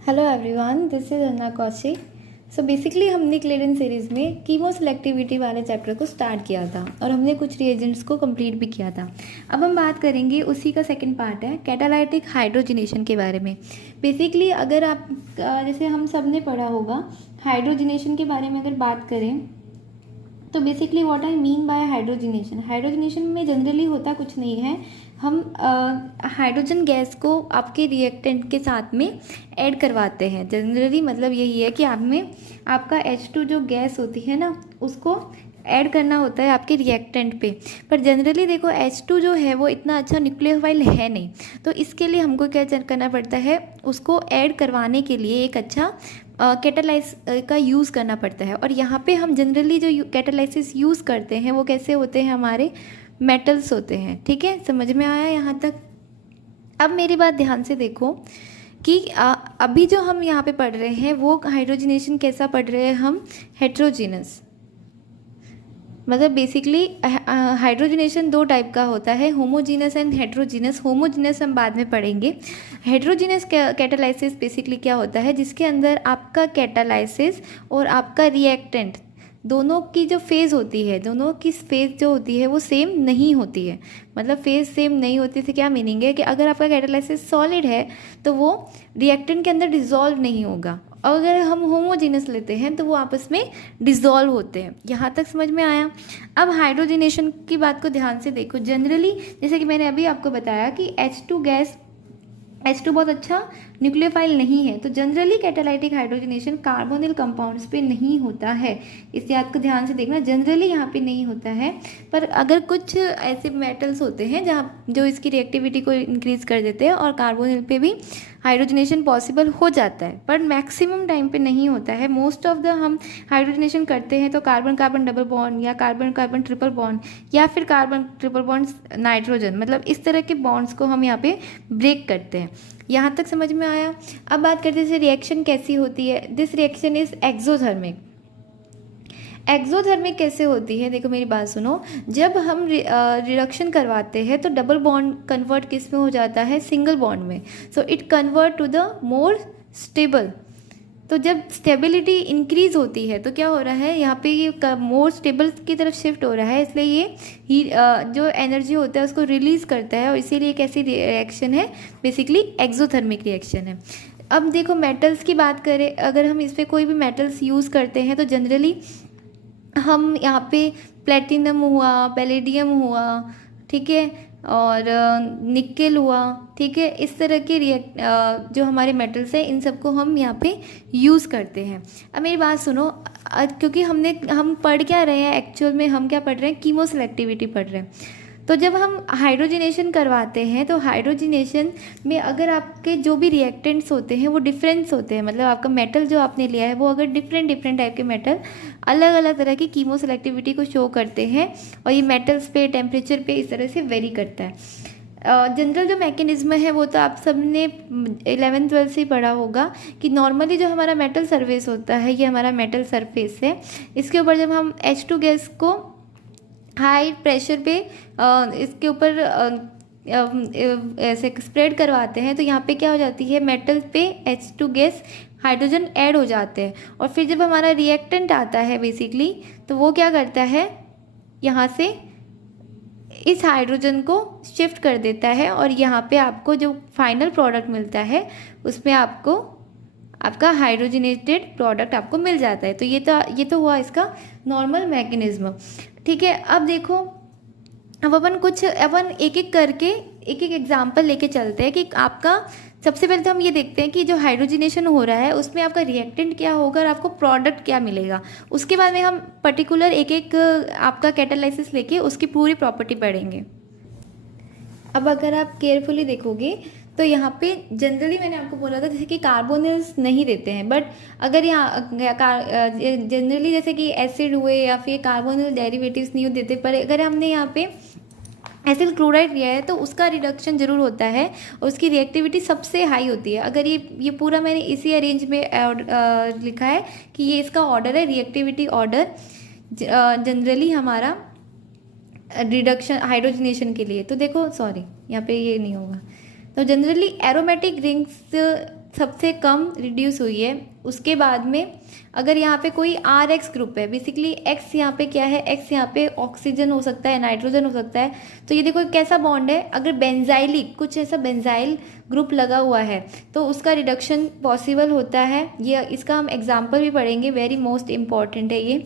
Hello everyone, this is Anna Kaushik. So basically हमने क्लेरन series में chemo selectivity वाले chapter को स्टार्ट किया था और हमने कुछ रिएजेंट्स को कंप्लीट भी किया था। अब हम बात करेंगे, उसी का सेकंड पार्ट है कैटालाइटिक हाइड्रोजनेशन के बारे में। बेसिकली अगर आप जैसे हम सब ने पढ़ा होगा हाइड्रोजनेशन के बारे में अगर बात करें तो basically what I mean by hydrogenation, hydrogenation में जनरली होता कुछ नहीं है। हम हाइड्रोजन गैस को आपके रिएक्टेंट के साथ में ऐड करवाते हैं। जनरली मतलब यही है कि आप में आपका H2 जो गैस होती है ना, उसको ऐड करना होता है आपके रिएक्टेंट पे। पर जनरली देखो H2 जो है वो इतना अच्छा न्यूक्लियोफाइल है नहीं, तो इसके लिए हमको क्या करना पड़ता है, उसको ऐड करवाने के लिए एक अच्छा कैटालाइस का यूज़ करना पड़ता है। और यहाँ पे हम जनरली जो कैटालाइसिस यूज़ करते हैं वो कैसे होते हैं, हमारे मेटल्स होते हैं। ठीक है, समझ में आया यहाँ तक? अब मेरी बात ध्यान से देखो कि अभी जो हम यहाँ पे पढ़ रहे हैं वो हाइड्रोजनेशन कैसा पढ़ रहे हैं हम, हेट्रोजीनस। मतलब बेसिकली हाइड्रोजनेशन दो टाइप का होता है, होमोजीनस एंड हेट्रोजीनस। होमोजीनस हम बाद में पढ़ेंगे। हेट्रोजीनस कैटालाइसिस बेसिकली क्या होता है, जिसके अंदर आपका कैटालाइसिस और आपका रिएक्टेंट दोनों की जो फेज़ होती है, दोनों की फेज़ जो होती है वो सेम नहीं होती है। मतलब फेज़ सेम नहीं होती से क्या मीनिंग है कि अगर आपका कैटालाइसिस सॉलिड है तो वो रिएक्टेंट के अंदर डिज़ोल्व नहीं होगा, और अगर हम होमोजीनस लेते हैं तो वो आपस में डिज़ोल्व होते हैं। यहाँ तक समझ में आया? अब हाइड्रोजनेशन की बात को ध्यान से देखो। जनरली जैसे कि मैंने अभी आपको बताया कि H2 गैस, H2 बहुत अच्छा न्यूक्लियोफाइल नहीं है, तो generally catalytic hydrogenation carbonyl compounds पे नहीं होता है। इस बात को ध्यान से देखना, जनरली यहाँ पे नहीं होता है। पर अगर कुछ ऐसे मेटल्स होते हैं जहाँ जो इसकी रिएक्टिविटी को इंक्रीज कर देते हैं और कार्बोनिल पे भी हाइड्रोजनेशन पॉसिबल हो जाता है, पर मैक्सिमम टाइम पे नहीं होता है। मोस्ट ऑफ द हम हाइड्रोजनेशन करते हैं तो कार्बन कार्बन डबल बॉन्ड या कार्बन कार्बन ट्रिपल बॉन्ड या फिर कार्बन ट्रिपल बॉन्ड नाइट्रोजन, मतलब इस तरह के बॉन्ड्स को हम यहाँ पे ब्रेक करते हैं। यहाँ तक समझ में आया? अब बात करते हैं रिएक्शन कैसी होती है। This reaction is exothermic. Exothermic कैसे होती है, देखो मेरी बात सुनो। जब हम रिडक्शन करवाते हैं तो डबल बॉन्ड कन्वर्ट किस में हो जाता है, सिंगल बॉन्ड में। So it convert to the more stable. तो जब स्टेबिलिटी इंक्रीज होती है तो क्या हो रहा है, यहाँ पे ये मोर स्टेबल की तरफ शिफ्ट हो रहा है, इसलिए ये जो एनर्जी होता है उसको रिलीज करता है, और इसीलिए एक ऐसी रिएक्शन है, बेसिकली एक्सोथर्मिक रिएक्शन है। अब देखो मेटल्स की बात करें, अगर हम इस पर कोई भी मेटल्स यूज़ करते हैं तो जनरली हम यहाँ पे प्लेटिनम हुआ, पैलेडियम हुआ, ठीक है, और निकेल हुआ, ठीक है, इस तरह के जो हमारे मेटल्स हैं इन सबको हम यहाँ पे यूज़ करते हैं। अब मेरी बात सुनो, क्योंकि हम पढ़ क्या रहे हैं एक्चुअल में, हम क्या पढ़ रहे हैं, कीमो सेलेक्टिविटी पढ़ रहे हैं। तो जब हम हाइड्रोजनेशन करवाते हैं तो हाइड्रोजनेशन में अगर आपके जो भी रिएक्टेंट्स होते हैं वो डिफरेंस होते हैं, मतलब आपका मेटल जो आपने लिया है वो अगर डिफरेंट टाइप के मेटल अलग अलग तरह की कीमो सेलेक्टिविटी को शो करते हैं, और ये मेटल्स पे, टेम्परेचर पे इस तरह से वेरी करता है। जनरल जो मैकेनिज्म है वो तो आप सब ने 11th-12th से ही पढ़ा होगा कि नॉर्मली जो हमारा मेटल सरफेस होता है, ये हमारा मेटल सरफेस है, इसके ऊपर जब हम H2 गैस को हाई प्रेशर पे इसके ऊपर ऐसे स्प्रेड करवाते हैं तो यहाँ पे क्या हो जाती है, मेटल पे H2 गैस हाइड्रोजन ऐड हो जाते हैं, और फिर जब हमारा रिएक्टेंट आता है बेसिकली तो वो क्या करता है, यहाँ से इस हाइड्रोजन को शिफ्ट कर देता है, और यहाँ पे आपको जो फाइनल प्रोडक्ट मिलता है उसमें आपको आपका हाइड्रोजनेटेड प्रोडक्ट आपको मिल जाता है। तो ये तो हुआ इसका नॉर्मल मैकेनिज्म। ठीक है, अब देखो, अब अपन एक एक करके एक एक एग्जांपल लेके चलते हैं कि आपका सबसे पहले तो हम ये देखते हैं कि जो हाइड्रोजनेशन हो रहा है उसमें आपका रिएक्टेंट क्या होगा और आपको प्रोडक्ट क्या मिलेगा। उसके बाद में हम पर्टिकुलर एक एक आपका कैटालाइसिस लेके उसकी पूरी प्रॉपर्टी पढ़ेंगे। अब अगर आप केयरफुली देखोगे तो यहाँ पे जनरली मैंने आपको बोला था जैसे कि कार्बोनिल्स नहीं देते हैं, बट अगर यहाँ जनरली जैसे कि एसिड हुए या फिर कार्बोनिल डेरिवेटिव्स नहीं देते, पर अगर हमने यहाँ पे एसिल क्लोराइड लिया है तो उसका रिडक्शन जरूर होता है और उसकी रिएक्टिविटी सबसे हाई होती है। अगर ये पूरा मैंने इसी अरेंज में लिखा है कि ये इसका ऑर्डर है, रिएक्टिविटी ऑर्डर जनरली हमारा रिडक्शन हाइड्रोजनेशन के लिए। तो देखो सॉरी यहाँ पे ये नहीं होगा, तो जनरली एरोमेटिक रिंग्स सबसे कम रिड्यूस हुई है। उसके बाद में अगर यहाँ पे कोई RH ग्रुप है, बेसिकली X यहाँ पे क्या है, X यहाँ पे ऑक्सीजन हो सकता है, नाइट्रोजन हो सकता है। तो ये देखो कैसा बॉन्ड है, अगर बेंजाइलिक कुछ ऐसा बेंजाइल ग्रुप लगा हुआ है तो उसका रिडक्शन पॉसिबल होता है। ये इसका हम एग्जाम्पल भी पढ़ेंगे, वेरी मोस्ट इम्पॉर्टेंट है ये।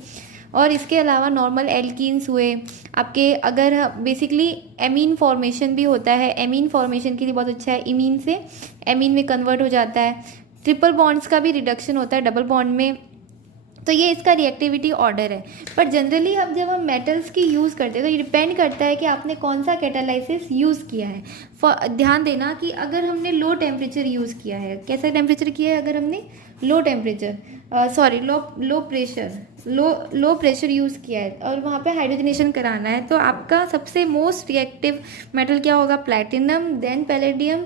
और इसके अलावा नॉर्मल एल्कीन्स हुए आपके, अगर बेसिकली एमीन फॉर्मेशन भी होता है, एमीन फॉर्मेशन के लिए बहुत अच्छा है, इमीन से एमीन में कन्वर्ट हो जाता है। ट्रिपल बॉन्ड्स का भी रिडक्शन होता है डबल बॉन्ड में। तो ये इसका रिएक्टिविटी ऑर्डर है। पर जनरली हम जब हम मेटल्स की यूज़ करते हैं तो ये डिपेंड करता है कि आपने कौन सा कैटालाइसिस यूज़ किया है। ध्यान देना कि अगर हमने लो टेम्परेचर यूज़ किया है, कैसा टेम्परेचर किया है, अगर हमने low temperature low pressure use किया है और वहाँ पे हाइड्रोजनेशन कराना है, तो आपका सबसे मोस्ट रिएक्टिव मेटल क्या होगा, platinum, then palladium,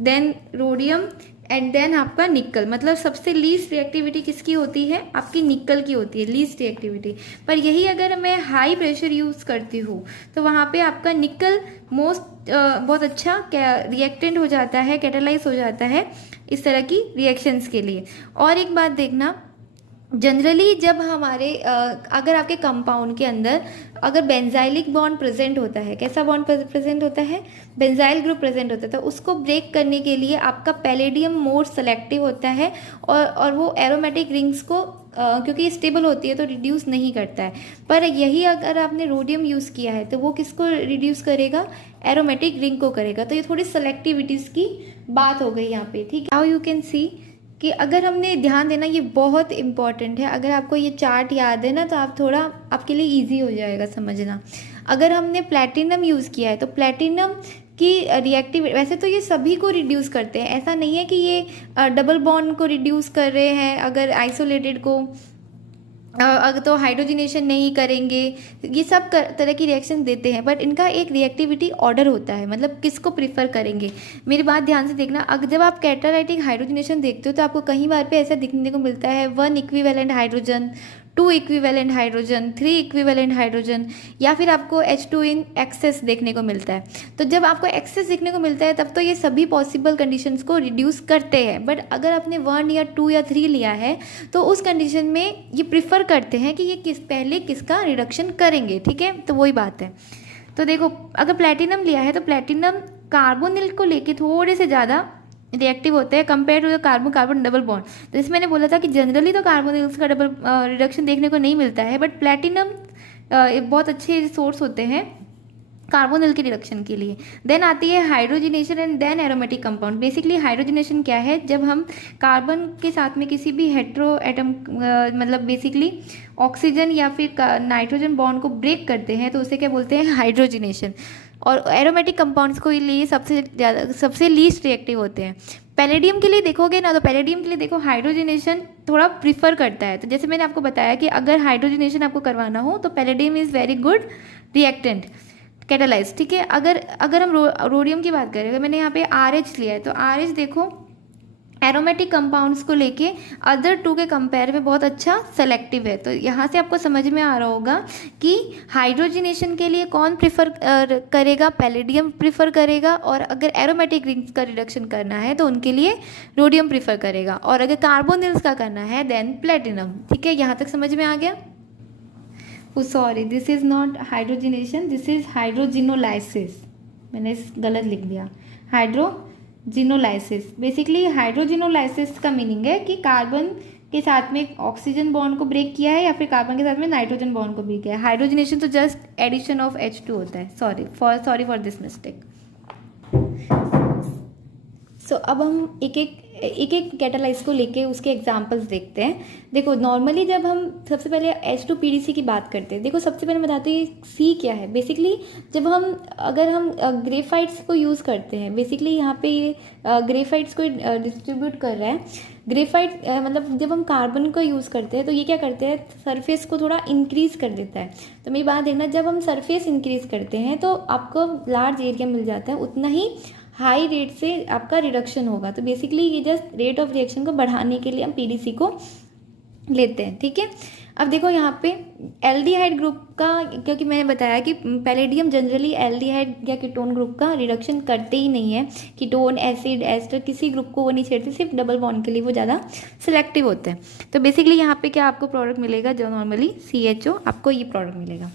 then rhodium and then आपका निकल। मतलब सबसे लीस्ट रिएक्टिविटी किसकी होती है, आपकी निकल की होती है, लीस्ट रिएक्टिविटी। पर यही अगर मैं हाई प्रेशर यूज़ करती हूँ तो वहाँ पे आपका निकल बहुत अच्छा रिएक्टेंट हो जाता है, कैटालाइज हो जाता है इस तरह की रिएक्शंस के लिए। और एक बात देखना, जनरली जब हमारे अगर आपके कंपाउंड के अंदर अगर बेंजाइलिक बॉन्ड प्रेजेंट होता है, कैसा बॉन्ड प्रेजेंट होता है, बेंजाइल ग्रुप प्रेजेंट होता है, तो उसको ब्रेक करने के लिए आपका पैलेडियम मोर सेलेक्टिव होता है और वो एरोमेटिक रिंग्स को क्योंकि स्टेबल होती है तो रिड्यूस नहीं करता है। पर यही अगर आपने रोडियम यूज़ किया है तो वो किसको रिड्यूस करेगा, एरोमेटिक रिंग को करेगा। तो ये थोड़ी सेलेक्टिविटीज़ की बात हो गई यहाँ पे, ठीक है। हाउ यू कैन सी कि अगर हमने ध्यान देना, ये बहुत इंपॉर्टेंट है। अगर आपको ये चार्ट याद है ना तो आप थोड़ा आपके लिए इजी हो जाएगा समझना। अगर हमने प्लैटिनम यूज़ किया है तो प्लैटिनम की रिएक्टिव, वैसे तो ये सभी को रिड्यूस करते हैं, ऐसा नहीं है कि ये डबल बॉन्ड को रिड्यूस कर रहे हैं, अगर आइसोलेटेड को अगर तो हाइड्रोजनेशन नहीं करेंगे, ये सब तरह की रिएक्शन देते हैं, बट इनका एक रिएक्टिविटी ऑर्डर होता है, मतलब किसको प्रीफर करेंगे। मेरी बात ध्यान से देखना, अगर जब आप कैटालाइटिक हाइड्रोजनेशन देखते हो तो आपको कहीं बार पे ऐसा दिखने को मिलता है 1 equivalent hydrogen, 2 equivalent hydrogen, 3 equivalent hydrogen, या फिर आपको H2 इन एक्सेस देखने को मिलता है। तो जब आपको एक्सेस देखने को मिलता है तब तो ये सभी पॉसिबल कंडीशंस को रिड्यूस करते हैं। बट अगर आपने 1 या 2 या 3 लिया है तो उस कंडीशन में ये प्रिफर करते हैं कि ये पहले किसका रिडक्शन करेंगे, ठीक है। तो वही बात है। तो देखो, अगर प्लैटिनम लिया है तो प्लैटिनम कार्बोनिल को लेके थोड़े से ज़्यादा रिएक्टिव होते हैं compare to the carbon carbon double bond. तो इसमें मैंने बोला था कि जनरली तो कार्बोनिल्स का डबल रिडक्शन देखने को नहीं मिलता है, बट प्लैटिनम बहुत अच्छे सोर्स होते हैं कार्बोनिल के रिडक्शन के लिए। देन आती है hydrogenation and then aromatic compound. Basically hydrogenation क्या है, जब हम कार्बन के साथ में किसी भी हेट्रो एटम मतलब बेसिकली ऑक्सीजन या फिर नाइट्रोजन बॉन्ड को ब्रेक करते हैं तो उसे क्या बोलते हैं, हाइड्रोजनेशन। और एरोमेटिक कंपाउंड्स को लिए सबसे लीस्ट रिएक्टिव होते हैं। पैलेडियम के लिए देखोगे ना तो पैलेडियम के लिए देखो हाइड्रोजनेशन थोड़ा प्रीफर करता है। तो जैसे मैंने आपको बताया कि अगर हाइड्रोजनेशन आपको करवाना हो तो palladium is very good reactant catalyse, ठीक है। अगर हम रोडियम की बात करें, अगर मैंने यहाँ पे RH लिया है तो RH देखो एरोमेटिक कंपाउंड्स को लेके अदर 2 के कंपेयर में बहुत अच्छा सेलेक्टिव है। तो यहाँ से आपको समझ में आ रहा होगा कि हाइड्रोजनेशन के लिए कौन प्रिफर करेगा, पैलेडियम प्रिफर करेगा, और अगर एरोमेटिक रिंग्स का रिडक्शन करना है तो उनके लिए रोडियम प्रिफर करेगा, और अगर कार्बोनिल्स का करना है देन प्लेटिनम, ठीक है। यहाँ तक समझ में आ गया। Sorry, this is not hydrogenation, this is hydrogenolysis. मैंने गलत लिख दिया, हाइड्रोजिनोलाइसिस। बेसिकली हाइड्रोजिनोलाइसिस का मीनिंग है कि कार्बन के साथ में ऑक्सीजन बॉन्ड को ब्रेक किया है या फिर कार्बन के साथ में नाइट्रोजन बॉन्ड को ब्रेक किया है। हाइड्रोजनेशन तो जस्ट एडिशन ऑफ H2 होता है। Sorry for this mistake. So अब हम एक एक कैटालाइज को लेके उसके एग्जांपल्स देखते हैं। देखो, नॉर्मली जब हम सबसे पहले H2PDC की बात करते हैं, देखो सबसे पहले बताते हैं C क्या है। बेसिकली जब अगर हम ग्रेफाइट्स को यूज़ करते हैं, बेसिकली यहाँ पे ये ग्रेफाइट्स को डिस्ट्रीब्यूट कर रहा है। ग्रेफाइट मतलब जब हम कार्बन को यूज़ करते हैं तो ये क्या करते हैं, सरफेस को थोड़ा इंक्रीज कर देता है। तो मेरी बात देखना, जब हम सरफेस इंक्रीज करते हैं तो आपको लार्ज एरिया मिल जाता है, उतना ही हाई रेट से आपका रिडक्शन होगा। तो बेसिकली ये जस्ट रेट ऑफ रिएक्शन को बढ़ाने के लिए हम PDC को लेते हैं, ठीक है। अब देखो यहाँ पे एल्डिहाइड ग्रुप का, क्योंकि मैंने बताया कि पैलेडियम जनरली एल्डिहाइड या कीटोन ग्रुप का रिडक्शन करते ही नहीं है, कीटोन एसिड एस्टर किसी ग्रुप को वो नहीं छेड़ते, सिर्फ डबल बॉन्ड के लिए वो ज़्यादा सिलेक्टिव होते हैं। तो बेसिकली यहाँ पे क्या आपको प्रोडक्ट मिलेगा, जो नॉर्मली CHO आपको ये प्रोडक्ट मिलेगा।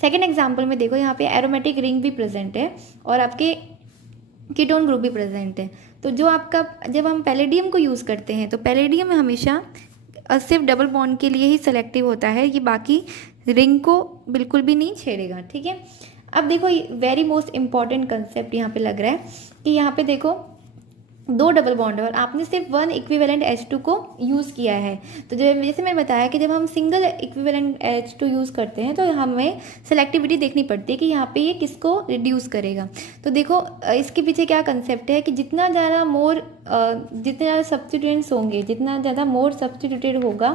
सेकेंड एग्जाम्पल में देखो यहाँ पे एरोमेटिक रिंग भी प्रेजेंट है और आपके कीटोन ग्रुप भी प्रेजेंट है। तो जो आपका, जब हम पैलेडियम को यूज़ करते हैं तो पैलेडियम हमेशा सिर्फ डबल बॉन्ड के लिए ही सेलेक्टिव होता है, ये बाकी रिंग को बिल्कुल भी नहीं छेड़ेगा, ठीक है। अब देखो वेरी मोस्ट इंपॉर्टेंट कंसेप्ट यहाँ पे लग रहा है कि यहाँ पे देखो 2 डबल बॉन्ड है और आपने सिर्फ 1 इक्विवेलेंट H2 को यूज़ किया है। तो जैसे मैंने बताया कि जब हम सिंगल इक्विवेलेंट H2 यूज़ करते हैं तो हमें सेलेक्टिविटी देखनी पड़ती है कि यहाँ पे ये किसको रिड्यूस करेगा। तो देखो इसके पीछे क्या कंसेप्ट है कि जितना ज़्यादा सब्स्टिट्यूएंट्स होंगे, जितना ज़्यादा मोर सब्स्टिट्यूटेड होगा,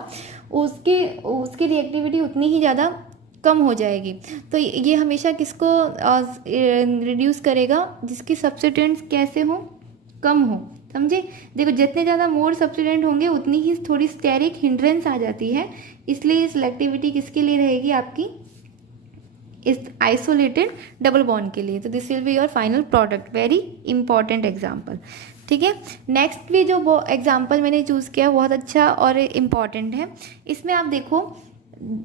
उसकी रिएक्टिविटी उतनी ही ज़्यादा कम हो जाएगी। तो ये हमेशा किसको रिड्यूस करेगा, जिसकी सब्स्टिट्यूएंट्स कैसे हों, कम हो, समझे। देखो जितने ज़्यादा मोर सब्स्टिट्यूएंट होंगे उतनी ही थोड़ी स्टेरिक हिंड्रेंस आ जाती है, इसलिए सिलेक्टिविटी किसके लिए रहेगी आपकी, इस आइसोलेटेड डबल बॉन्ड के लिए। तो this will be your final product, very important example, ठीक है। नेक्स्ट भी जो एग्जाम्पल मैंने चूज़ किया बहुत अच्छा और इम्पॉर्टेंट है। इसमें आप देखो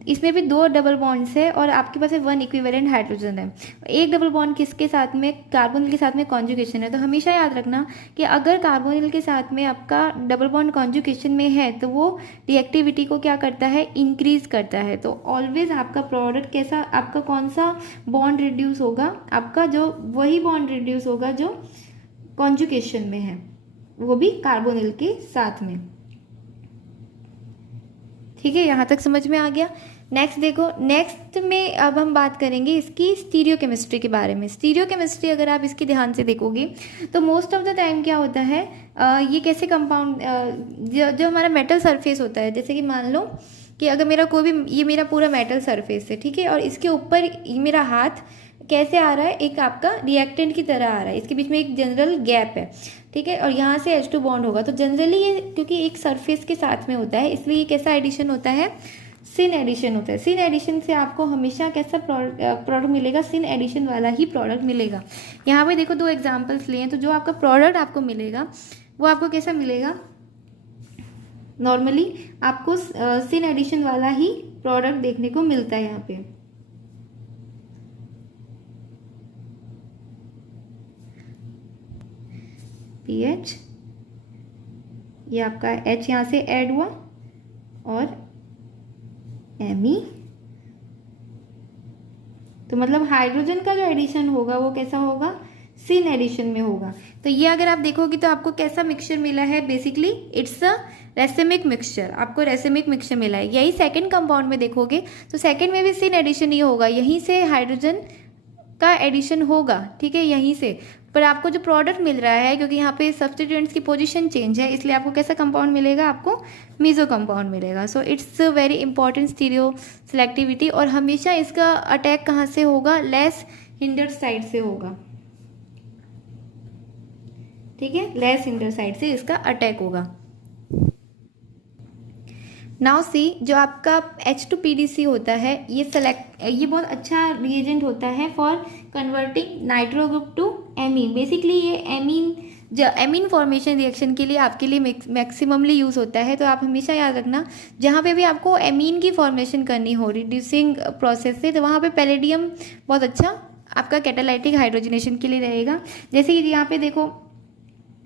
इसमें भी 2 डबल बॉन्ड्स है और आपके पास 1 इक्विवेलेंट हाइड्रोजन है। एक डबल बॉन्ड किसके साथ में, कार्बोनिल के साथ में कॉन्जुगेशन है। तो हमेशा याद रखना कि अगर कार्बोनिल के साथ में आपका डबल बॉन्ड कॉन्जुगेशन में है तो वो रिएक्टिविटी को क्या करता है, इंक्रीज करता है। तो ऑलवेज आपका प्रोडक्ट कैसा, आपका कौन सा बॉन्ड रिड्यूस होगा, आपका जो वही बॉन्ड रिड्यूस होगा जो कॉन्जुगेशन में है, वो भी कार्बोनिल के साथ में, ठीक है। यहाँ तक समझ में आ गया। नेक्स्ट देखो, नेक्स्ट में अब हम बात करेंगे इसकी स्टीरियोकेमिस्ट्री के बारे में। स्टीरियोकेमिस्ट्री अगर आप इसकी ध्यान से देखोगे तो मोस्ट ऑफ द टाइम क्या होता है, ये कैसे कंपाउंड, जो हमारा मेटल सरफेस होता है, जैसे कि मान लो कि अगर मेरा कोई भी, ये मेरा पूरा मेटल सरफेस है, ठीक है, और इसके ऊपर ये मेरा हाथ कैसे आ रहा है, एक आपका रिएक्टेंट की तरह आ रहा है, इसके बीच में एक जनरल गैप है, ठीक है, और यहाँ से H2 बॉन्ड होगा। तो जनरली ये क्योंकि एक सरफेस के साथ में होता है, इसलिए ये कैसा एडिशन होता है, सिन एडिशन होता है। सिन एडिशन से आपको हमेशा कैसा प्रोडक्ट मिलेगा, सिन एडिशन वाला ही प्रोडक्ट मिलेगा। यहाँ पे देखो 2 एग्जाम्पल्स लिए हैं, तो जो आपका प्रोडक्ट आपको मिलेगा वो आपको कैसा मिलेगा, नॉर्मली आपको सिन एडिशन वाला ही प्रोडक्ट देखने को मिलता है। यहाँ पे PH, ये आपका H यहाँ से ऐड हुआ और Me, तो मतलब हाइड्रोजन का जो एडिशन होगा वो कैसा होगा, सिन एडिशन में होगा। तो ये अगर आप देखोगे तो आपको कैसा मिक्सचर मिला है, basically it's a racemic mixture, आपको रेसिमिक मिक्सचर मिला है। यही सेकंड कंपाउंड में देखोगे तो सेकंड में भी सिन एडिशन ही होगा, यहीं से हाइड्रोजन का एडिशन होगा, ठीक है, यहीं से। पर आपको जो प्रोडक्ट मिल रहा है, क्योंकि यहाँ पे सब्स्टिट्यूएंट्स की पोजीशन चेंज है, इसलिए आपको कैसा कंपाउंड मिलेगा, आपको मीजो कंपाउंड मिलेगा। So it's very important stereo selectivity. और हमेशा इसका अटैक कहाँ से होगा, लेस हिंडर्ड साइड से होगा, ठीक है, लेस हिंडर्ड साइड से इसका अटैक होगा। नाउ सी, जो आपका H2PDC होता है, ये बहुत अच्छा रिएजेंट होता है for converting nitro group to amine. Basically ये एमीन फॉर्मेशन रिएक्शन के लिए आपके लिए मैक्सिममली यूज़ होता है। तो आप हमेशा याद रखना, जहाँ पे भी आपको एमीन की फॉर्मेशन करनी हो रिड्यूसिंग प्रोसेस से, तो वहाँ पे पैलेडियम बहुत अच्छा आपका कैटालाइटिक हाइड्रोजनेशन के लिए रहेगा। जैसे कि यहाँ पे देखो,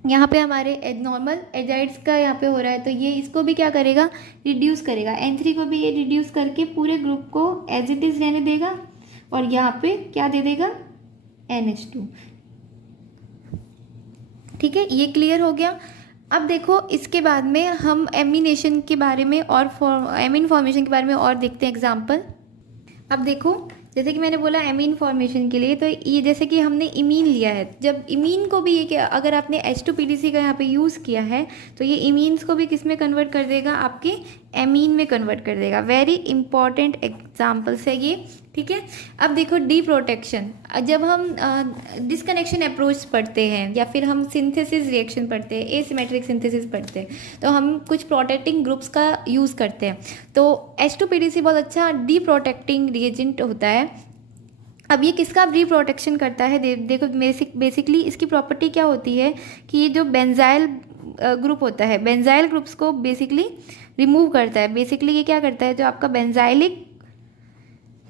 यहाँ पे हमारे नॉर्मल एजाइड्स का यहाँ पे हो रहा है, तो ये इसको भी क्या करेगा, रिड्यूस करेगा। N3 को भी ये रिड्यूस करके पूरे ग्रुप को एज इट इज़ रहने देगा और यहाँ पे क्या दे देगा, NH2, ठीक है, ये क्लियर हो गया। अब देखो इसके बाद में हम एमिनेशन के बारे में और एमीन फॉर्मेशन के बारे में और देखते हैं एग्जाम्पल। अब देखो जैसे कि मैंने बोला एमीन फॉर्मेशन के लिए, तो ये जैसे कि हमने इमीन लिया है, जब इमीन को भी ये कि अगर आपने H2PDC का यहाँ पे यूज़ किया है तो ये इमीन्स को भी किस में कन्वर्ट कर देगा, आपके एमीन में कन्वर्ट कर देगा। वेरी इंपॉर्टेंट एग्जाम्पल्स है ये ठीक है। अब देखो डी प्रोटेक्शन, जब हम डिस्कनेक्शन अप्रोच पढ़ते हैं या फिर हम सिंथेसिस रिएक्शन पढ़ते हैं, एसिमेट्रिक सिंथेसिस पढ़ते हैं, तो हम कुछ प्रोटेक्टिंग ग्रुप्स का यूज़ करते हैं। तो H2PDC बहुत अच्छा डी प्रोटेक्टिंग रिएजेंट होता है। अब ये किसका री प्रोटेक्शन करता है, देखो बेसिकली इसकी प्रॉपर्टी क्या होती है कि ये जो बेंजाइल ग्रुप होता है, बेंजाइल ग्रुप्स को बेसिकली रिमूव करता है। बेसिकली ये क्या करता है, जो आपका बेंजाइलिक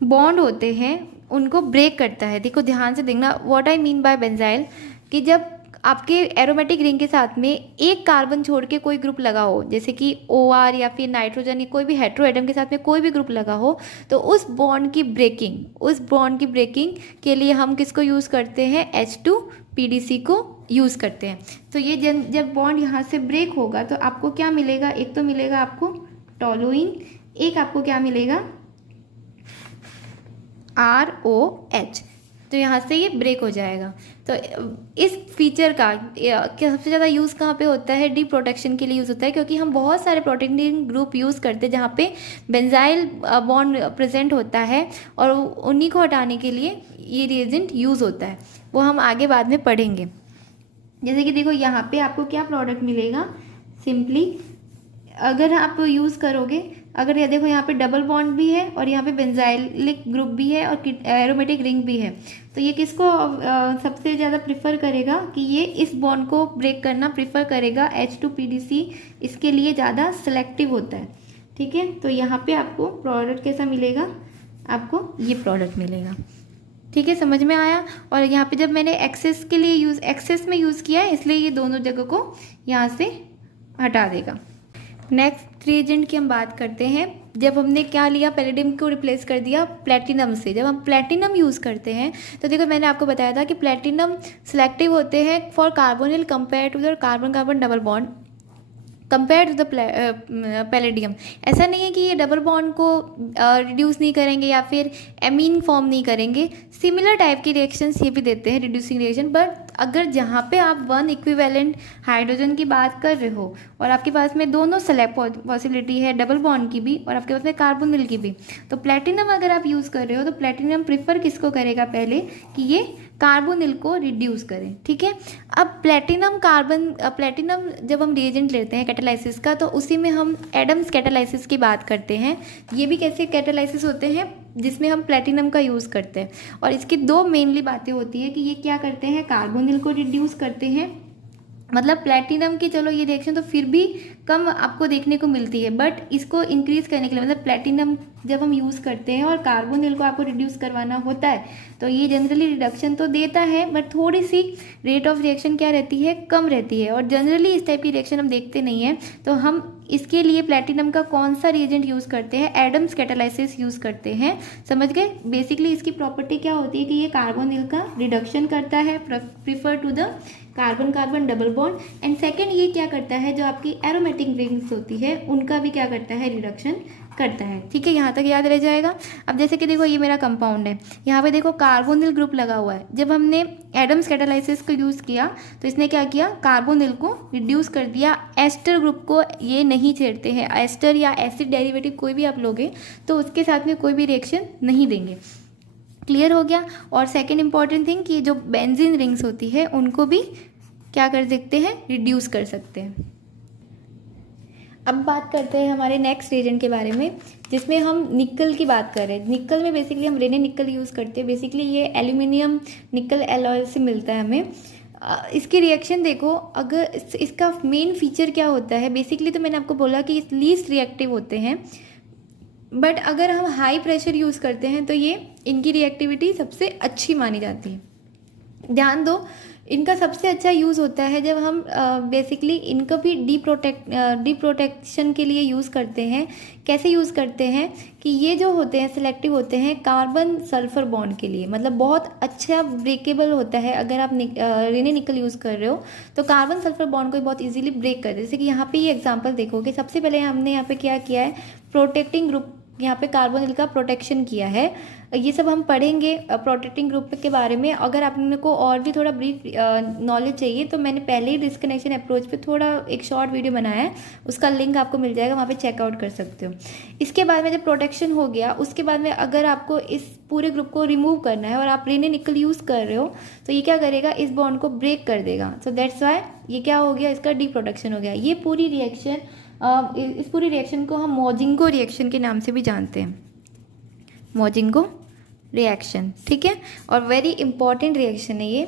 बॉन्ड होते हैं उनको ब्रेक करता है। देखो ध्यान से देखना, what I mean by benzyl, कि जब आपके एरोमेटिक रिंग के साथ में एक कार्बन छोड़ के कोई ग्रुप लगा हो, जैसे कि OR या फिर नाइट्रोजन या कोई भी हेट्रो एटम के साथ में कोई भी ग्रुप लगा हो, तो उस बॉन्ड की ब्रेकिंग के लिए हम किसको यूज़ करते हैं, H2PDC को यूज़ करते हैं। तो ये जब बॉन्ड यहाँ से ब्रेक होगा तो आपको क्या मिलेगा, एक तो मिलेगा आपको टोलुइन, एक आपको क्या मिलेगा ROH। तो यहाँ से ये ब्रेक हो जाएगा। तो इस फीचर का सबसे ज़्यादा यूज़ कहाँ पे होता है, डी प्रोटेक्शन के लिए यूज़ होता है, क्योंकि हम बहुत सारे प्रोटेक्टिंग ग्रुप यूज़ करते हैं जहाँ पे बेंजाइल बॉन्ड प्रेजेंट होता है, और उन्हीं को हटाने के लिए ये रिएजेंट यूज़ होता है। वो हम आगे बाद में पढ़ेंगे। जैसे कि देखो यहाँ पे आपको क्या प्रोडक्ट मिलेगा, सिंपली अगर आप यूज़ करोगे, अगर ये देखो यहाँ पे डबल बॉन्ड भी है और यहाँ पे बेंजाइलिक ग्रुप भी है और एरोमेटिक रिंग भी है, तो ये किसको सबसे ज़्यादा प्रिफर करेगा कि ये इस बॉन्ड को ब्रेक करना प्रिफर करेगा, H2PDC इसके लिए ज़्यादा सेलेक्टिव होता है। ठीक है, तो यहाँ पे आपको प्रोडक्ट कैसा मिलेगा, आपको ये प्रोडक्ट मिलेगा। ठीक है, समझ में आया। और यहाँ पे जब मैंने एक्सेस के लिए एक्सेस में यूज़ किया है, इसलिए ये दोनों जगह को यहाँ से हटा देगा। नेक्स्ट रिएजेंट की हम बात करते हैं। जब हमने क्या लिया, पैलेडियम को रिप्लेस कर दिया प्लेटिनम से। जब हम प्लेटिनम यूज़ करते हैं तो देखो मैंने आपको बताया था कि प्लेटिनम सिलेक्टिव होते हैं for carbonyl compare to the carbon carbon double bond compare to the palladium. ऐसा नहीं है कि ये डबल बॉन्ड को रिड्यूस नहीं करेंगे या फिर एमीन फॉर्म नहीं करेंगे, सिमिलर टाइप की रिएक्शंस ये भी देते हैं, रिड्यूसिंग रिएक्शन। बट अगर जहाँ पे आप वन इक्विवेलेंट हाइड्रोजन की बात कर रहे हो और आपके पास में दोनों सेलेक्ट पॉसिबिलिटी है, डबल बॉन्ड की भी और आपके पास में कार्बोनिल की भी, तो प्लेटिनम अगर आप यूज़ कर रहे हो तो प्लेटिनम प्रिफर किसको करेगा, पहले कि ये कार्बोनिल को रिड्यूस करें। ठीक है, अब प्लेटिनम जब हम रिएजेंट लेते हैं कैटालाइसिस का, तो उसी में हम एडम्स कैटालाइसिस की बात करते हैं। ये भी कैसे कैटालाइसिस होते हैं जिसमें हम प्लेटिनम का यूज़ करते हैं, और इसकी दो मेनली बातें होती है कि ये क्या करते हैं, कार्बोनिल को रिड्यूस करते हैं। मतलब प्लेटिनम की चलो ये रिएक्शन तो फिर भी कम आपको देखने को मिलती है, बट इसको इंक्रीज़ करने के लिए, मतलब प्लेटिनम जब हम यूज़ करते हैं और कार्बोनिल को आपको रिड्यूस करवाना होता है, तो ये जनरली रिडक्शन तो देता है, बट थोड़ी सी रेट ऑफ रिएक्शन क्या रहती है, कम रहती है। और जनरली इस टाइप की रिएक्शन हम देखते नहीं हैं, तो हम इसके लिए प्लेटिनम का कौन सा रिएजेंट यूज़ करते हैं, एडम्स कैटालाइसिस यूज़ करते हैं। समझ गए। बेसिकली इसकी प्रॉपर्टी क्या होती है कि ये कार्बोनिल का रिडक्शन करता है, prefer to the carbon carbon double bond. And second ये क्या करता है, जो आपकी एरोमेटिक रिंग्स होती है उनका भी क्या करता है, रिडक्शन करता है। ठीक है, यहाँ तक याद रह जाएगा। अब जैसे कि देखो ये मेरा कंपाउंड है, यहाँ पे देखो कार्बोनिल ग्रुप लगा हुआ है। जब हमने एडम्स कैटालाइसिस को यूज़ किया तो इसने क्या किया, कार्बोनिल को रिड्यूस कर दिया। एस्टर ग्रुप को ये नहीं छेड़ते हैं, एस्टर या एसिड डेरिवेटिव कोई भी आप लोगे तो उसके साथ में कोई भी रिएक्शन नहीं देंगे। क्लियर हो गया। और सेकेंड इंपॉर्टेंट थिंग कि जो बेंजीन रिंग्स होती है उनको भी क्या कर सकते हैं, रिड्यूस कर सकते हैं। अब बात करते हैं हमारे नेक्स्ट रिएजेंट के बारे में, जिसमें हम निकल की बात कर रहे हैं। निकल में बेसिकली हम रेने निकल यूज़ करते हैं। बेसिकली ये एल्यूमिनियम निकल एलॉय से मिलता है हमें। इसकी रिएक्शन देखो, अगर इसका मेन फीचर क्या होता है, बेसिकली तो मैंने आपको बोला कि लीस्ट रिएक्टिव होते हैं, बट अगर हम हाई प्रेशर यूज़ करते हैं तो ये इनकी रिएक्टिविटी सबसे अच्छी मानी जाती है। ध्यान दो, इनका सबसे अच्छा यूज़ होता है जब हम बेसिकली इनको भी डी प्रोटेक्शन के लिए यूज़ करते हैं। कैसे यूज़ करते हैं कि ये जो होते हैं सिलेक्टिव होते हैं कार्बन सल्फर बॉन्ड के लिए, मतलब बहुत अच्छा ब्रेकेबल होता है। अगर आप रेने निकल यूज़ कर रहे हो तो कार्बन सल्फर बॉन्ड को बहुत ईजिली ब्रेक कर दे। जैसे कि यहाँ पे ये एग्जाम्पल देखोगे, सबसे पहले हमने यहाँ पे क्या किया है, प्रोटेक्टिंग ग्रुप यहाँ पे कार्बोनिल का प्रोटेक्शन किया है। ये सब हम पढ़ेंगे प्रोटेक्टिंग ग्रुप के बारे में। अगर आप लोगों को और भी थोड़ा ब्रीफ नॉलेज चाहिए तो मैंने पहले ही डिस्कनेक्शन अप्रोच पे थोड़ा एक शॉर्ट वीडियो बनाया है, उसका लिंक आपको मिल जाएगा, वहाँ पे चेकआउट कर सकते हो। इसके बाद में जब प्रोटेक्शन हो गया, उसके बाद में अगर आपको इस पूरे ग्रुप को रिमूव करना है और आप रेने निकल यूज़ कर रहे हो तो ये क्या करेगा, इस बॉन्ड को ब्रेक कर देगा। सो दैट्स वाई ये क्या हो गया, इसका डी प्रोटेक्शन हो गया। ये पूरी रिएक्शन इस पूरी रिएक्शन को हम मोजिंगो रिएक्शन के नाम से भी जानते हैं, मोजिंगो रिएक्शन, ठीक है। और वेरी इंपॉर्टेंट रिएक्शन है ये।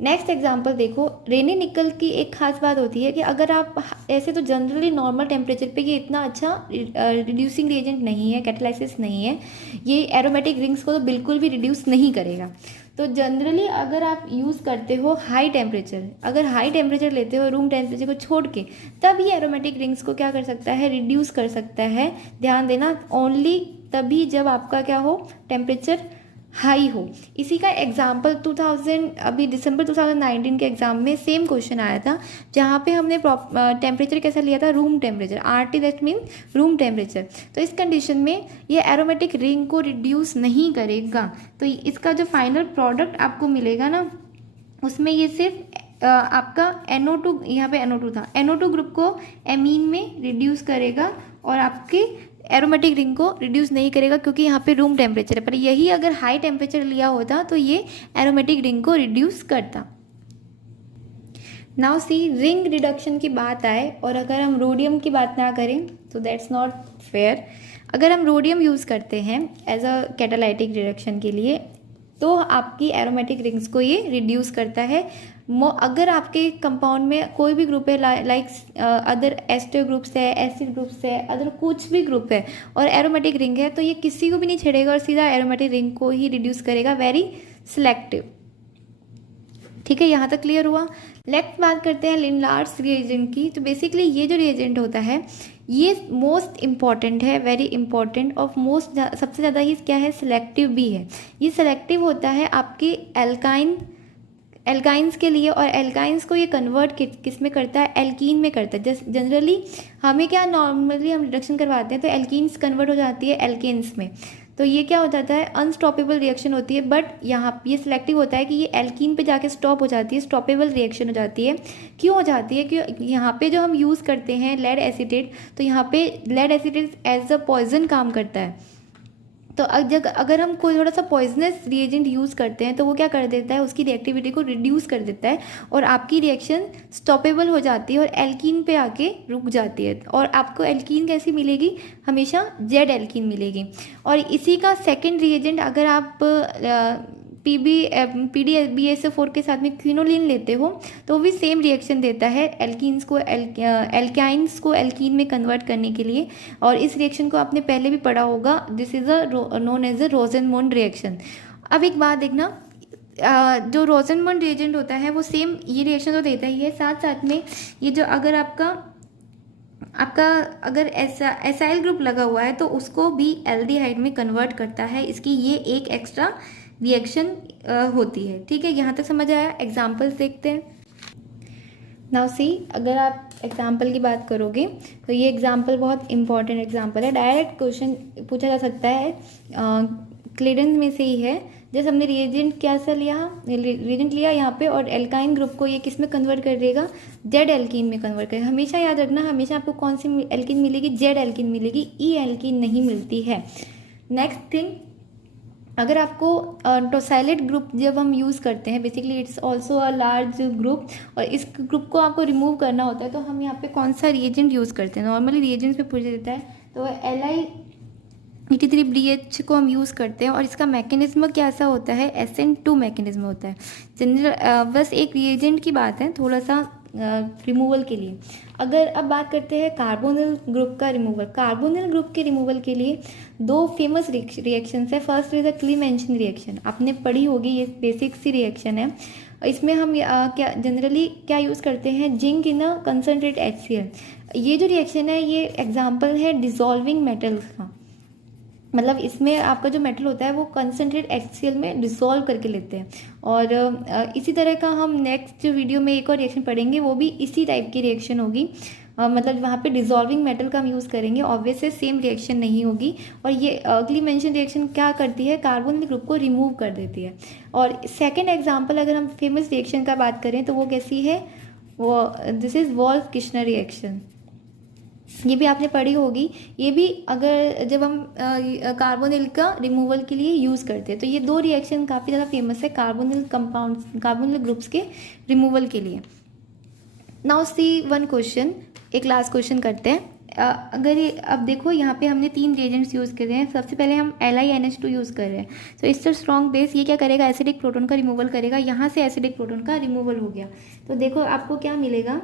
नेक्स्ट एग्जांपल देखो, रेने निकल की एक खास बात होती है कि अगर आप ऐसे तो जनरली नॉर्मल टेम्परेचर पे ये इतना अच्छा रिड्यूसिंग रिएजेंट नहीं है, कैटालाइसिस नहीं है, ये एरोमेटिक रिंग्स को तो बिल्कुल भी रिड्यूस नहीं करेगा। तो जनरली अगर आप यूज़ करते हो हाई टेम्परेचर, अगर हाई टेम्परेचर लेते हो रूम टेम्परेचर को छोड़ के, तब ये एरोमेटिक रिंग्स को क्या कर सकता है, रिड्यूस कर सकता है। ध्यान देना, ओनली तभी जब आपका क्या हो, टेम्परेचर हाई हो। इसी का एग्जाम्पल 2000 अभी दिसंबर 2019 के एग्जाम में सेम क्वेश्चन आया था, जहाँ पे हमने टेम्परेचर कैसा लिया था, room temperature, RT that mean room temperature. तो इस कंडीशन में ये एरोमेटिक रिंग को रिड्यूस नहीं करेगा। तो इसका जो फाइनल प्रोडक्ट आपको मिलेगा ना, उसमें ये सिर्फ आपका NO2, यहाँ पे NO2 था, NO2 ग्रुप को एमीन में रिड्यूस करेगा और आपके एरोमेटिक रिंग को रिड्यूस नहीं करेगा, क्योंकि यहाँ पे रूम टेम्परेचर है। पर यही अगर हाई टेम्परेचर लिया होता तो ये एरोमेटिक रिंग को रिड्यूस करता। नाउ सी, रिंग रिडक्शन की बात आए और अगर हम रोडियम की बात ना करें तो दैट्स नॉट फेयर। अगर हम रोडियम यूज़ करते हैं एज अ कैटालाइटिक रिडक्शन के लिए तो आपकी एरोमेटिक रिंग्स को ये रिड्यूस करता है। अगर आपके कंपाउंड में कोई भी ग्रुप है, लाइक अदर एस्टर ग्रुप्स है, एसिड ग्रुप्स है, अदर कुछ भी ग्रुप है और एरोमेटिक रिंग है, तो ये किसी को भी नहीं छेड़ेगा और सीधा एरोमेटिक रिंग को ही रिड्यूस करेगा, वेरी सिलेक्टिव। ठीक है, यहाँ तक क्लियर हुआ। नेक्स्ट बात करते हैं लिनलार्स रिएजेंट की। तो बेसिकली ये जो रिएजेंट होता है ये मोस्ट इम्पॉर्टेंट है, वेरी इंपॉर्टेंट ऑफ मोस्ट, सबसे ज़्यादा ही क्या है, सिलेक्टिव भी है। ये सिलेक्टिव होता है आपके एल्काइंस के लिए, और एल्काइंस को ये कन्वर्ट किस में करता है, एल्कीन में करता है। जस्ट जनरली हमें क्या, नॉर्मली हम रिडक्शन करवाते हैं तो एल्कीन्स कन्वर्ट हो जाती है एल्केन्स में, तो ये क्या हो जाता है, अनस्टॉपेबल रिएक्शन होती है। बट यहाँ ये सिलेक्टिव होता है कि ये एल्कीन पे जाके स्टॉप हो जाती है, स्टॉपेबल रिएक्शन हो जाती है। क्यों हो जाती है, क्यों, यहाँ पे जो हम यूज़ करते हैं लेड एसीटेट, तो यहाँ पे lead acetate as a poison काम करता है। तो अगर हम कोई थोड़ा सा पॉइजनस रिएजेंट यूज़ करते हैं तो वो क्या कर देता है, उसकी रिएक्टिविटी को रिड्यूस कर देता है और आपकी रिएक्शन स्टॉपेबल हो जाती है और एल्कीन पे आके रुक जाती है। और आपको एल्कीन कैसी मिलेगी, हमेशा जेड एल्कीन मिलेगी। और इसी का सेकेंड रिएजेंट अगर आप PDBSO4 के साथ में क्विनोलिन लेते हो तो वो भी सेम रिएक्शन देता है एल्कीन्स को एल्काइंस को एल्कीन में कन्वर्ट करने के लिए। और इस रिएक्शन को आपने पहले भी पढ़ा होगा, this is a known as a Rosenmund reaction. अब एक बात देखना, जो रोजेनमोंड रिएजेंट होता है वो सेम ये रिएक्शन तो देता ही है, साथ साथ में ये जो अगर आपका अगर एसाइल ग्रुप लगा हुआ है तो उसको भी एल्डिहाइड में कन्वर्ट करता है। इसकी ये एक एक्स्ट्रा रिएक्शन होती है। ठीक है, यहाँ तक समझ आया। एग्जाम्पल्स देखते हैं। नाउ सी, अगर आप एग्जाम्पल की बात करोगे तो ये एग्जाम्पल बहुत इंपॉर्टेंट एग्जाम्पल है, डायरेक्ट क्वेश्चन पूछा जा सकता है, क्लीडेंस में से ही है। जैसे हमने रिएजेंट कैसा लिया, रिएजेंट लिया यहाँ पे और एल्काइन ग्रुप को ये किस में कन्वर्ट कर देगा, जेड एल्कीन में कन्वर्ट करेगा। हमेशा याद रखना, हमेशा आपको कौन सी एल्कीन मिलेगी, जेड एल्कीन मिलेगी, ई एल्कीन नहीं मिलती है। नेक्स्ट थिंग, अगर आपको टोसाइलेट ग्रुप जब हम यूज़ करते हैं, basically it's also a large group, और इस ग्रुप को आपको रिमूव करना होता है तो हम यहाँ पे कौन सा रिएजेंट यूज़ करते हैं, नॉर्मली रिएजेंट्स पे पूछ देता है तो Li83BH को हम यूज़ करते हैं। और इसका मैकेनिज्म कैसा होता है, SN2 मैकेनिज्म होता है। जनरल बस एक रिएजेंट की बात है थोड़ा सा रिमूवल के लिए। अगर अब बात करते हैं कार्बोनिल ग्रुप का रिमूवल, कार्बोनिल ग्रुप के रिमूवल के लिए दो फेमस रिएक्शंस है। फर्स्ट इज अ क्लीमेंशन रिएक्शन, आपने पढ़ी होगी, ये बेसिक सी रिएक्शन है। इसमें हम क्या जनरली क्या यूज़ करते हैं, zinc in a concentrate HCl। ये जो रिएक्शन है ये एग्जाम्पल है डिजॉल्विंग मेटल्स का, मतलब इसमें आपका जो मेटल होता है वो कंसनट्रेट HCl में डिसॉल्व करके लेते हैं। और इसी तरह का हम नेक्स्ट वीडियो में एक और रिएक्शन पढ़ेंगे, वो भी इसी टाइप की रिएक्शन होगी। मतलब वहाँ पे डिजॉल्विंग मेटल का हम यूज़ करेंगे, ऑब्वियस है सेम रिएक्शन नहीं होगी। और ये अगली मेंशन रिएक्शन क्या करती है, कार्बोनिल ग्रुप को रिमूव कर देती है। और सेकेंड एग्जाम्पल अगर हम फेमस रिएक्शन का बात करें तो वो कैसी है, वो दिस इज़ वोल्फ-किर्शनर रिएक्शन। ये भी आपने पढ़ी होगी। ये भी अगर जब हम कार्बोनिल का रिमूवल के लिए यूज़ करते हैं, तो ये दो रिएक्शन काफ़ी ज़्यादा फेमस है कार्बोनिल कंपाउंड, कार्बोनिल ग्रुप्स के रिमूवल के लिए। नाउ सी वन क्वेश्चन, एक लास्ट क्वेश्चन करते हैं। अगर ये अब देखो यहाँ पे हमने 3 रिएजेंट्स यूज़ कर रहे हैं। सबसे पहले हम LiNH2 यूज़ कर रहे हैं, तो इट्स अ स्ट्रॉन्ग बेस। ये क्या करेगा, एसिडिक प्रोटोन का रिमूवल करेगा। यहाँ से एसिडिक प्रोटोन का रिमूवल हो गया, तो देखो आपको क्या मिलेगा,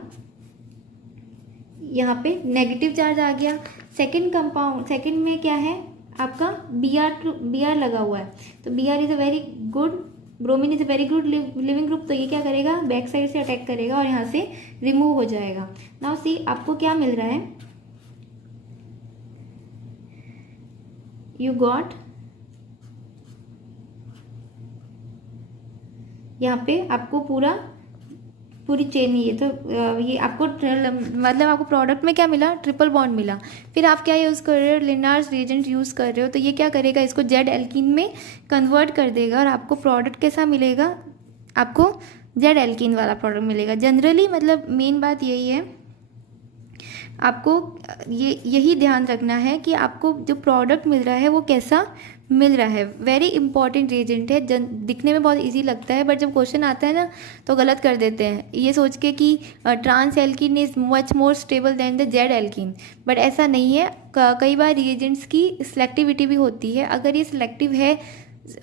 यहाँ पे नेगेटिव चार्ज आ गया। सेकंड कंपाउंड, सेकंड में क्या है आपका Br लगा हुआ है, तो Br is a very good, bromine is a very good leaving group, तो ये क्या करेगा, बैक साइड से अटैक करेगा और यहाँ से रिमूव हो जाएगा। नाउ सी आपको क्या मिल रहा है, यू गॉट, यहाँ पे आपको पूरी चेन ही है, तो ये आपको मतलब आपको प्रोडक्ट में क्या मिला, ट्रिपल बॉन्ड मिला। फिर आप क्या यूज़ कर रहे हो, लिनार्स रिएजेंट यूज़ कर रहे हो, तो ये क्या करेगा, इसको जेड एल्कीन में कन्वर्ट कर देगा और आपको प्रोडक्ट कैसा मिलेगा, आपको जेड एल्कीन वाला प्रोडक्ट मिलेगा। जनरली मतलब मेन बात यही है, आपको यही ध्यान रखना है कि आपको जो प्रोडक्ट मिल रहा है वो कैसा मिल रहा है। वेरी इंपॉर्टेंट रिएजेंट है, दिखने में बहुत इजी लगता है, बट जब क्वेश्चन आता है ना तो गलत कर देते हैं ये सोच के कि trans alkene is much more stable than the Z alkene, but ऐसा नहीं है। कई बार रिएजेंट्स की सिलेक्टिविटी भी होती है, अगर ये सिलेक्टिव है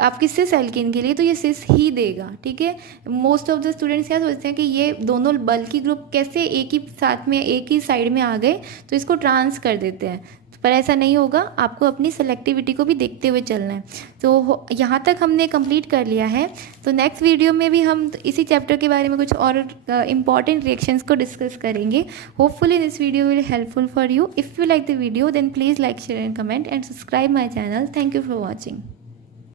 आपकी सिस एल्कीन के लिए तो ये सिस ही देगा, ठीक है। मोस्ट ऑफ द स्टूडेंट्स क्या सोचते हैं कि ये दोनों बल्कि ग्रुप कैसे एक ही साथ में एक ही साइड में आ गए, तो इसको ट्रांस कर देते हैं, पर ऐसा नहीं होगा। आपको अपनी सेलेक्टिविटी को भी देखते हुए चलना है। तो यहाँ तक हमने कंप्लीट कर लिया है, तो नेक्स्ट वीडियो में भी हम इसी चैप्टर के बारे में कुछ और इंपॉर्टेंट रिएक्शंस को डिस्कस करेंगे। Hopefully this video will helpful for you. If you like the video then please like, share and comment and subscribe my channel. Thank you for watching.